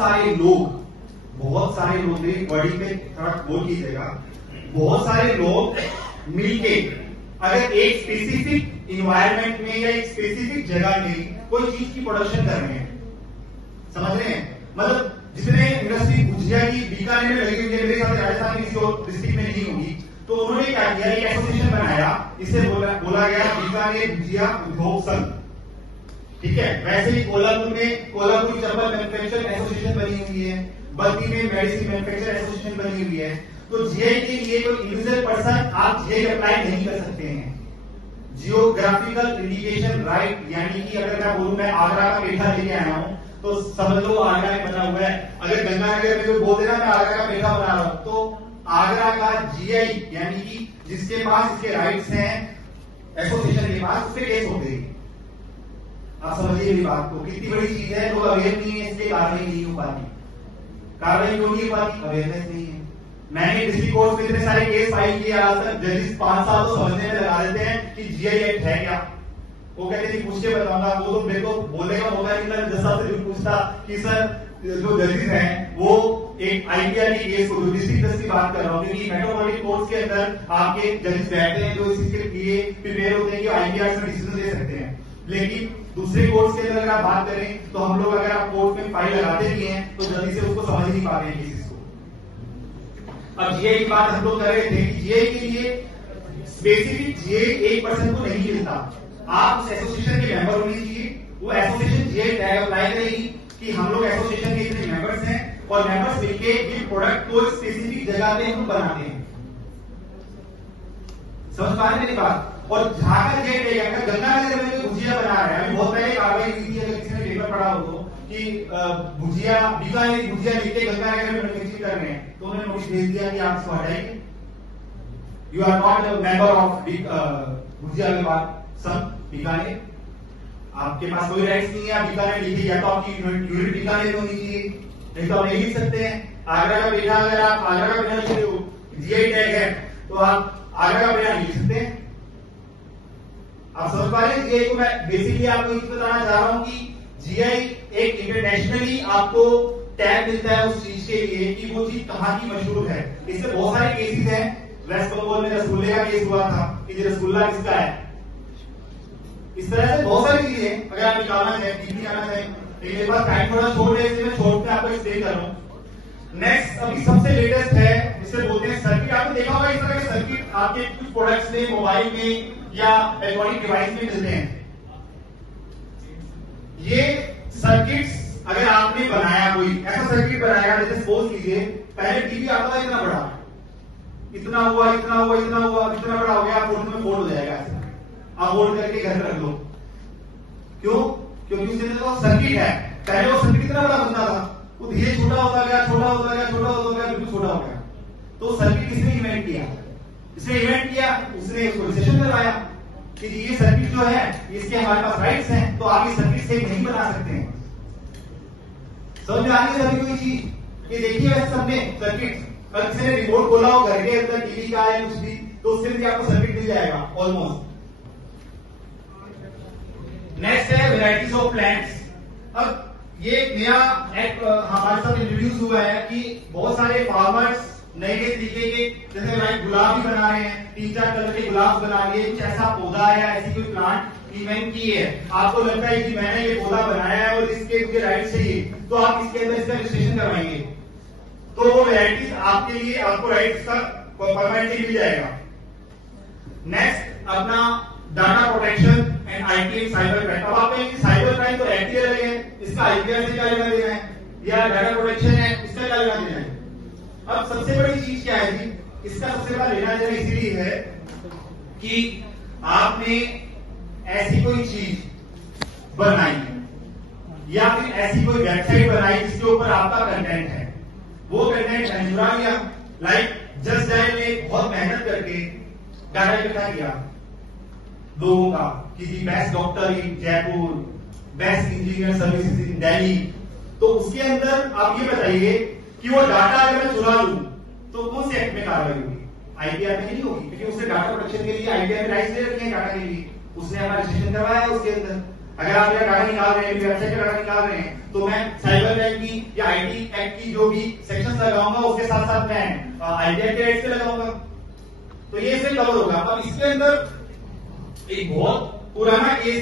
सारे लोग मेरी बॉडी पे थोड़ा गौर कीजिएगा, बहुत सारे लोग मिलके अगर एक स्पेसिफिक इन्वायरमेंट में या एक स्पेसिफिक जगह में कोई चीज की प्रोडक्शन कर रहे हैं, समझ रहे हैं? मतलब जिसने इंडस्ट्री भुजिया की बीकानेर में लगी हुई है, मेरे ख्याल से राजस्थान की किसी और डिस्ट्रिक्ट में नहीं होगी, तो उन्होंने क्या किया, एक एसोसिएशन बनाया, इसे बोला गया बीकानेर भुजिया उद्योग संघ, ठीक है? वैसे ही कोल्हापुर में कोल्हापुर चप्पल मैन्युफैक्चर एसोसिएशन बनी हुई है, बद्दी में मेडिसिन मैन्युफैक्चर एसोसिएशन बनी हुई है। तो जीआई के लिए कोई इंडिविजुअल पर्सन आप जीआई अप्लाई नहीं कर सकते हैं। जियोग्राफिकल इंडिकेशन राइट, यानी कि अगर मैं बोलूं मैं आगरा का पेठा लेके आया हूं तो समझ लो आगरा में बना हुआ है। अगर गंगानगर में कोई बोल देना मैं आगरा का पेठा बना रहा हूं, तो आगरा का जीआई यानी कि जिसके पास इसके राइट्स हैं एसोसिएशन के पास, उससे केस हो गई। आप समझिए मेरी बात को, कितनी बड़ी चीज है। लोग अवेयर नहीं है, इसलिए कार्रवाई नहीं हो पाती। कार्रवाई क्यों नहीं हो पाती? अवेयरनेस नहीं है। मैंने डिस्ट्रिक्ट कोर्ट में इतने सारे केस फाइल किए, आज तक जजेस 5 साल तो समझने में लगा देते हैं कि जीआई एक्ट है क्या। वो कहते हैं पूछ के बताऊंगा, वो तो मेरे को बोलेगा होगा कि मैं 10 साल से जरूर पूछता कि सर जो जजेस हैं वो एक आईपीआर की केस को, डिस्ट्रिक्ट जज की बात कर रहा हूँ, क्योंकि मेट्रोपॉलिटन कोर्ट्स के अंदर आपके जजेस बैठते हैं जो इसके लिए प्रिपेयर होते हैं कि आईपीआर से डिसीजन दे सकते हैं। लेकिन दूसरे कोर्ट्स के अंदर अगर आप बात करें तो हम लोग अगर आप कोर्ट में फाइल लगाते भी हैं तो जल्दी से उसको समझ नहीं पाते हैं केसेस को। अब जीआई की बात हम लोग कर रहे थे कि जीआई के लिए स्पेसिफिक जीआई एक पर्सन को नहीं मिलता, आप उस एसोसिएशन के मेंबर होने चाहिए। वो एसोसिएशन जीआई टैग अप्लाई करेगी कि हम लोग एसोसिएशन के इतने मेंबर्स हैं और मेंबर्स मिलके ये प्रोडक्ट को स्पेसिफिक जगह पे हम बनाते हैं। समझ पा रहे हैं मेरी बात? और जहां का जेट है, अगर गंगानगर में भुजिया बना रहा है, अभी बहुत पहले कार्रवाई हुई थी, अगर किसी ने पेपर पढ़ा हो तो, कि भुजिया बीकानेर भुजिया लिखके गंगानगर में मैन्युफैक्चरिंग कर रहे हैं, तो उन्होंने नोटिस भेज दिया कि आप इसको हटाइए, you are not a member of Bhujia Vibhag Sangh Bikaner, आपके पास कोई राइट्स नहीं है, आप बीकानेर लिखिए, या तो आपकी यूनिट बीकानेर होनी चाहिए, नहीं तो आप नहीं लिख सकते हैं। आगरा का पेठा, अगर आप आगरा का पेठा लिख रहे हो, जीआई टैग है, तो आप आगरा का पेठा लिख सकते हैं। आप समझ पा रहे हैं? जीआई को मैं बेसिकली आपको ये बताना चाह रहा हूं कि जीआई एक इंटरनेशनली आपको टैग मिलता है उस चीज के लिए कि वो चीज कहां की मशहूर है। इससे बहुत सारे केसेस हैं। वेस्ट बंगाल में रसगुल्ले का केस हुआ था कि ये रसगुल्ला किसका है। इस तरह से बहुत सारी चीजें अगर आप निकालना चाहें, ठीक करना चाहें, लेकिन मेरे पास टाइम थोड़ा छोड़ है, इसलिए मैं छोड़ के आपको एक्सप्लेन कर रहा हूं। नेक्स्ट अभी सबसे लेटेस्ट है, जिसे बोलते हैं सर्किट। आपने देखा होगा इस तरह के सर्किट आपके कुछ प्रोडक्ट्स में, मोबाइल में या इलेक्ट्रॉनिक डिवाइस में मिलते हैं। ये सर्किट्स अगर आपने बनाया, कोई ऐसा सर्किट बनाया, जैसे सपोज कीजिए पहले टीवी आता था इतना बड़ा, इतना हुआ, इतना हुआ, इतना हुआ, इतना बड़ा हो गया, फोल्ड में फोल्ड हो जाएगा। आप फोल्ड करके घर रख लो। क्यों? क्योंकि उसमें तो सर्किट है। पहले वो सर्किट इतना बड़ा बनता था, वो धीरे छोटा होता गया, छोटा होता गया, छोटा होता गया, बिल्कुल छोटा हो गया। तो सर्किट किसने इन्वेंट किया? इसने इन्वेंट किया, उसने इसको रिसेशन करवाया कि ये सर्किट जो है इसके हमारे पास राइट्स हैं, तो आप ये सर्किट से नहीं बना सकते हैं। समझ में आ रही है सभी कोई चीज? ये देखिए वैसे सबने सर्किट, अगर किसी ने रिमोट खोला हो घर के अंदर टीवी का है कुछ भी, तो उससे भी आपको सर्किट मिल जाएगा ऑलमोस्ट। नेक्स्ट है वैरायटीज ऑफ प्लांट्स। अब ये एक नया एक्ट हमारे साथ इंट्रोड्यूस हुआ है कि बहुत सारे फार्मर्स नए नए तरीके के, जैसे लाइक गुलाब भी बना रहे हैं, 3-4 कलर के गुलाब बना लिए, कुछ ऐसा पौधा या ऐसी कोई प्लांट इन्वेंट की है, आपको लगता है कि मैंने ये पौधा बनाया है और इसके मुझे राइट चाहिए, तो आप इसके अंदर इसका रजिस्ट्रेशन करवाएंगे, तो वो वैरायटीज आपके लिए, आपको राइट्स का परमानेंटली मिल जाएगा। नेक्स्ट अपना data protection and IT cyber crime. अब आप कहेंगे साइबर क्राइम तो एक्ट ही अलग है, इसका आईपीआर से क्या लेना देना है, या डाटा प्रोटेक्शन है इसका क्या लेना देना है। अब सबसे बड़ी चीज क्या है जी, इसका सबसे बड़ा लेना देना इसीलिए है कि आपने ऐसी कोई चीज बनाई या फिर ऐसी कोई वेबसाइट बनाई जिसके ऊपर आपका कंटेंट है, वो कंटेंट चुरा लिया। लाइक जस्ट डायल ने बहुत मेहनत करके डाटा इकट्ठा किया लोगों का कि जी best doctor in Jaipur, best engineer services in Delhi, तो उसके अंदर आप ये बताइए कि वो डाटा अगर मैं चुरा लूं तो कौन से एक्ट में कार्रवाई होगी? आईपीआर में नहीं होगी, क्योंकि उसने डाटा प्रोटेक्शन के लिए आईपीआर में राइट्स दे रखे हैं डाटा के लिए, उसने हमारा रजिस्ट्रेशन करवाया है उसके अंदर। अगर आप मेरा डाटा निकाल रहे हैं, मेरी वेबसाइट का डाटा निकाल रहे हैं, तो मैं साइबर एक्ट की या आईटी एक्ट की जो भी सेक्शन लगाऊंगा उसके साथ साथ मैं आईटी एक्ट के रेट पे लगाऊंगा, तो ये इसमें कवर होगा। अब इसके अंदर एक बहुत पुराना केस